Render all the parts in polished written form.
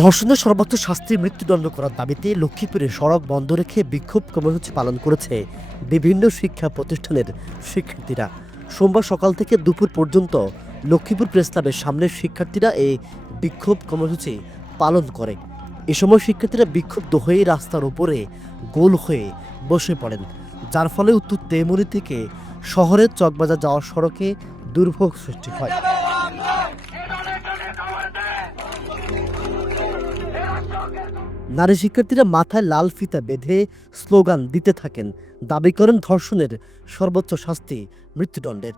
ধর্ষণের সর্বোচ্চ শাস্তির মৃত্যুদণ্ড করার দাবিতে লক্ষ্মীপুরে সড়ক বন্ধ রেখে বিক্ষোভ কর্মসূচি পালন করেছে বিভিন্ন শিক্ষা প্রতিষ্ঠানের শিক্ষার্থীরা। সোমবার সকাল থেকে দুপুর পর্যন্ত লক্ষ্মীপুর প্রেস ক্লাবের সামনে শিক্ষার্থীরা এই বিক্ষোভ কর্মসূচি পালন করে। এ সময় শিক্ষার্থীরা বিক্ষুব্ধ হয়ে রাস্তার উপরে গোল হয়ে বসে পড়েন, যার ফলে উত্তর তেমুনি থেকে শহরের চকবাজার যাওয়ার সড়কে দুর্ভোগ সৃষ্টি হয়। নারী শিক্ষার্থীরা মাথায় লাল ফিতা বেঁধে স্লোগান দিতে থাকেন, দাবি করেন ধর্ষণের সর্বোচ্চ শাস্তি মৃত্যুদণ্ডের।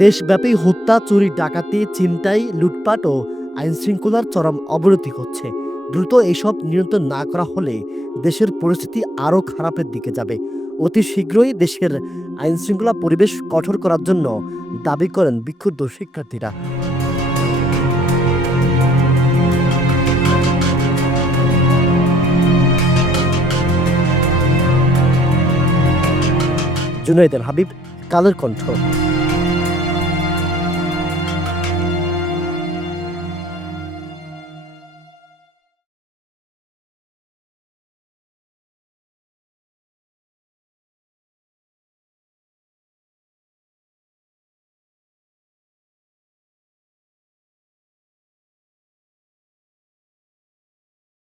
দেশব্যাপী হত্যা, চুরি, ডাকাতি, ছিনতাই, লুটপাট ও আইনশৃঙ্খলার চরম অবনতি হচ্ছে। দ্রুত এসব নিয়ন্ত্রণ না করা হলে দেশের পরিস্থিতি আরও খারাপের দিকে যাবে। অতি শীঘ্রই দেশের আইনশৃঙ্খলা পরিবেশ কঠোর করার জন্য দাবি করেন বিক্ষুব্ধ শিক্ষার্থীরা। জুনাইদ আল হাবিব, কালের কণ্ঠ।